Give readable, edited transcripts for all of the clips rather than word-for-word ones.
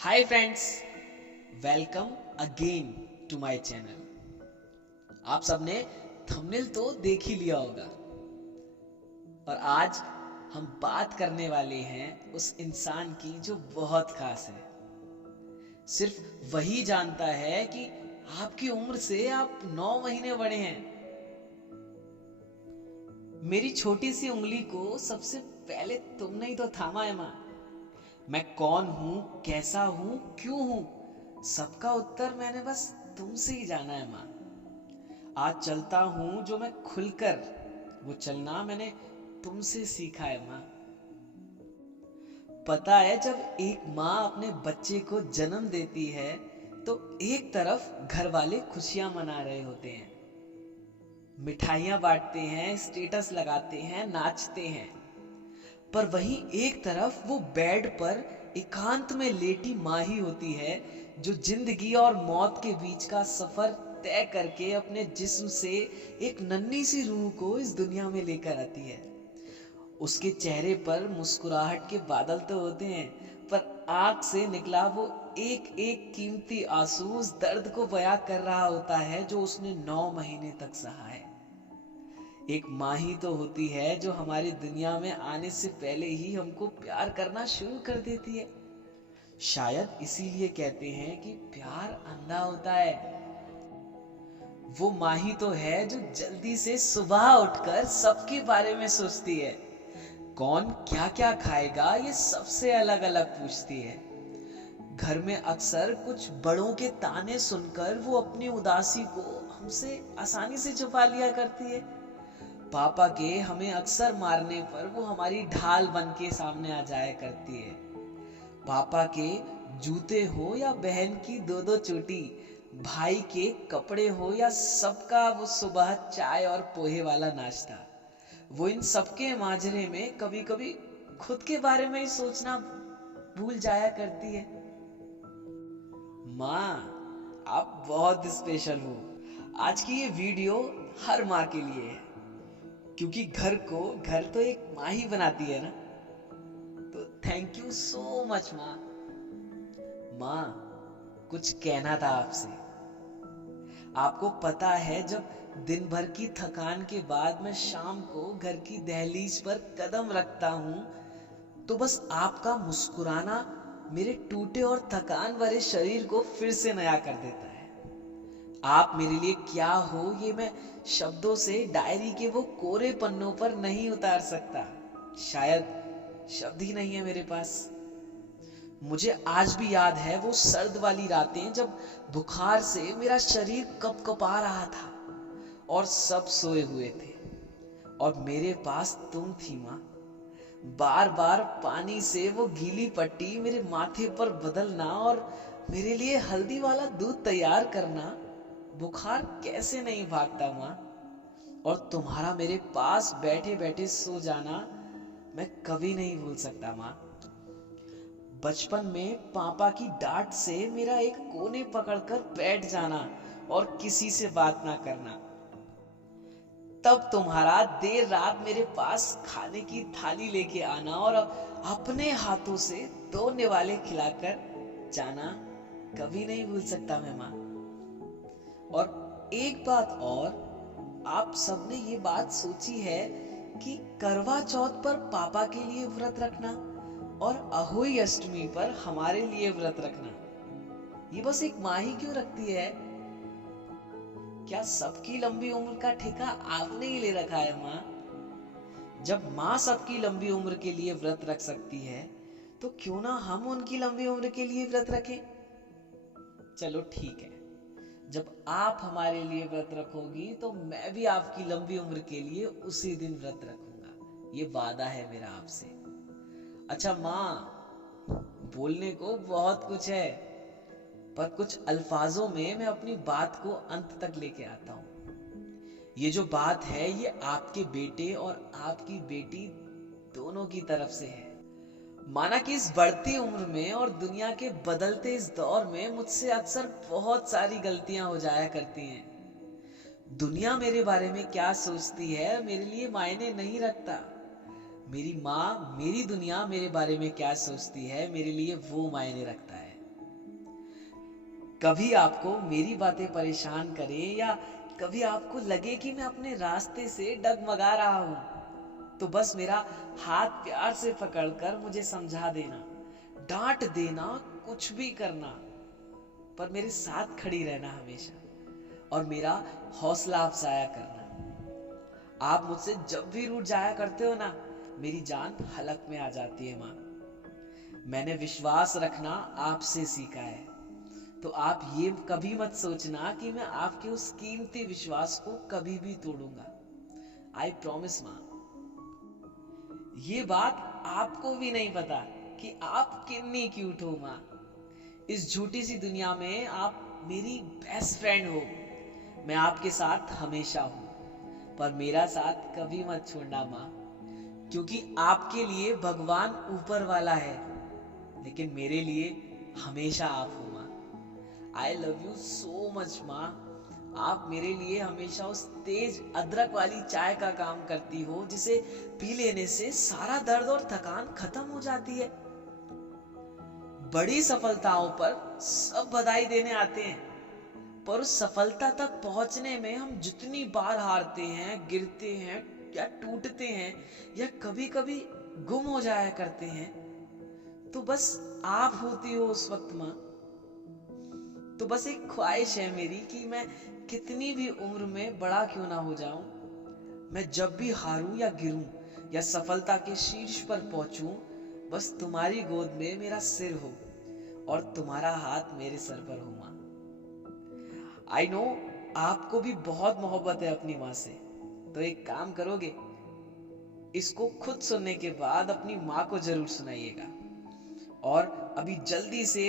Hi friends, welcome again to my channel. आप सबने thumbnail तो देख ही लिया होगा और आज हम बात करने वाले हैं उस इंसान की जो बहुत खास है। सिर्फ वही जानता है कि आपकी उम्र से आप 9 महीने बड़े हैं। मेरी छोटी सी उंगली को सबसे पहले तुमने ही तो थामा है माँ। मैं कौन हूं, कैसा हूं, क्यों हूं, सबका उत्तर मैंने बस तुमसे ही जाना है माँ। आज चलता हूं जो मैं खुलकर, वो चलना मैंने तुमसे सीखा है माँ। पता है, जब एक माँ अपने बच्चे को जन्म देती है तो एक तरफ घर वाले खुशियां मना रहे होते हैं, मिठाइयां बांटते हैं, स्टेटस लगाते हैं, नाचते हैं। पर वहीं एक तरफ वो बेड पर एकांत में लेटी माँ ही होती है जो जिंदगी और मौत के बीच का सफर तय करके अपने जिस्म से एक नन्ही सी रूह को इस दुनिया में लेकर आती है। उसके चेहरे पर मुस्कुराहट के बादल तो होते हैं, पर आंख से निकला वो एक एक कीमती आंसू उस दर्द को बयां कर रहा होता है जो उसने 9 महीने तक सहा है। एक माँ ही तो होती है जो हमारी दुनिया में आने से पहले ही हमको प्यार करना शुरू कर देती है। शायद इसीलिए कहते हैं कि प्यार अंधा होता है। वो माँ ही तो है जो जल्दी से सुबह उठकर सबके बारे में सोचती है, कौन क्या क्या खाएगा ये सबसे अलग अलग पूछती है। घर में अक्सर कुछ बड़ों के ताने सुनकर वो अपनी उदासी को हमसे आसानी से छुपा लिया करती है। पापा के हमें अक्सर मारने पर वो हमारी ढाल बन के सामने आ जाया करती है। पापा के जूते हो या बहन की दो दो चोटी, भाई के कपड़े हो या सबका वो सुबह चाय और पोहे वाला नाश्ता, वो इन सबके माजरे में कभी कभी खुद के बारे में ही सोचना भूल जाया करती है। माँ, आप बहुत स्पेशल हो। आज की ये वीडियो हर माँ के लिए है, क्योंकि घर को घर तो एक माँ ही बनाती है ना। तो थैंक यू सो मच माँ। माँ, कुछ कहना था आपसे। आपको पता है, जब दिन भर की थकान के बाद मैं शाम को घर की दहलीज पर कदम रखता हूँ तो बस आपका मुस्कुराना मेरे टूटे और थकान भरे शरीर को फिर से नया कर देता है। आप मेरे लिए क्या हो ये मैं शब्दों से डायरी के वो कोरे पन्नों पर नहीं उतार सकता। शायद शब्द ही नहीं है मेरे पास। मुझे आज भी याद है वो सर्द वाली रातें जब बुखार से मेरा शरीर कपकपा रहा था और सब सोए हुए थे और मेरे पास तुम थी माँ। बार बार पानी से वो गीली पट्टी मेरे माथे पर बदलना और मेरे लिए हल्दी वाला दूध तैयार करना। बुखार कैसे नहीं भागता माँ। और तुम्हारा मेरे पास बैठे बैठे सो जाना मैं कभी नहीं भूल सकता माँ। बचपन में पापा की डांट से मेरा एक कोने पकड़कर बैठ जाना और किसी से बात ना करना। तब तुम्हारा देर रात मेरे पास खाने की थाली लेके आना और अपने हाथों से 2 निवाले खिलाकर जाना कभी नहीं भूल सकता मैं माँ। और एक बात और, आप सबने ये बात सोची है कि करवा चौथ पर पापा के लिए व्रत रखना और अहोई अष्टमी पर हमारे लिए व्रत रखना, ये बस एक माँ ही क्यों रखती है? क्या सबकी लंबी उम्र का ठेका आपने ही ले रखा है माँ? जब माँ सबकी लंबी उम्र के लिए व्रत रख सकती है तो क्यों ना हम उनकी लंबी उम्र के लिए व्रत रखें। चलो ठीक है, जब आप हमारे लिए व्रत रखोगी तो मैं भी आपकी लंबी उम्र के लिए उसी दिन व्रत रखूंगा। ये वादा है मेरा आपसे। अच्छा माँ, बोलने को बहुत कुछ है, पर कुछ अल्फाजों में मैं अपनी बात को अंत तक लेके आता हूँ। ये जो बात है ये आपके बेटे और आपकी बेटी दोनों की तरफ से है। माना कि इस बढ़ती उम्र में और दुनिया के बदलते इस दौर में मुझसे अक्सर बहुत सारी गलतियां हो जाया करती हैं। दुनिया मेरे बारे में क्या सोचती है मेरे लिए मायने नहीं रखता। मेरी माँ, मेरी दुनिया मेरे बारे में क्या सोचती है मेरे लिए वो मायने रखता है। कभी आपको मेरी बातें परेशान करें या कभी आपको लगे कि मैं अपने रास्ते से डगमगा रहा हूं, तो बस मेरा हाथ प्यार से पकड़कर मुझे समझा देना, डांट देना, कुछ भी करना, पर मेरे साथ खड़ी रहना हमेशा और मेरा हौसला अफजाया करना। आप मुझसे जब भी रूठ जाया करते हो ना, मेरी जान हलक में आ जाती है माँ। मैंने विश्वास रखना आपसे सीखा है, तो आप ये कभी मत सोचना कि मैं आपके उस कीमती विश्वास को कभी भी तोड़ूंगा। आई प्रॉमिस माँ। ये बात आपको भी नहीं पता कि आप कितनी क्यूट हो माँ। इस झूठी सी दुनिया में आप मेरी बेस्ट फ्रेंड हो। मैं आपके साथ हमेशा हूं, पर मेरा साथ कभी मत छोड़ना माँ, क्योंकि आपके लिए भगवान ऊपर वाला है, लेकिन मेरे लिए हमेशा आप हो माँ। I love you so much माँ। आप मेरे लिए हमेशा उस तेज अदरक वाली चाय का काम करती हो जिसे पी लेने से सारा दर्द और थकान खत्म हो जाती है। बड़ी सफलताओं पर सब बधाई देने आते हैं, पर उस सफलता तक पहुंचने में हम जितनी बार हारते हैं, गिरते हैं या टूटते हैं या कभी कभी गुम हो जाया करते हैं, तो बस आप होती हो उस वक्त माँ। तो बस एक ख्वाहिश है मेरी कि मैं कितनी भी उम्र में बड़ा क्यों ना हो जाऊं, मैं जब भी हारूं या गिरूं या सफलता के शीर्ष पर पहुंचूं, बस तुम्हारी गोद में मेरा सिर हो और तुम्हारा हाथ मेरे सर पर हो माँ। आई नो आपको भी बहुत मोहब्बत है अपनी माँ से, तो एक काम करोगे, इसको खुद सुनने के बाद अपनी माँ को जरूर सुनाइएगा और अभी जल्दी से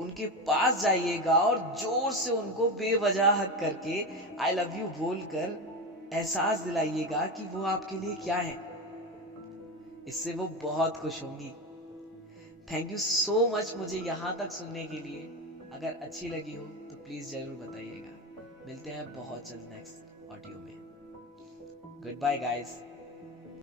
उनके पास जाइएगा और जोर से उनको बेवजह हक करके आई लव यू बोलकर एहसास दिलाइएगा कि वो आपके लिए क्या है। इससे वो बहुत खुश होंगी। थैंक यू सो मच मुझे यहाँ तक सुनने के लिए। अगर अच्छी लगी हो तो प्लीज़ ज़रूर बताइएगा। मिलते हैं बहुत जल्द नेक्स्ट ऑडियो में। Goodbye guys.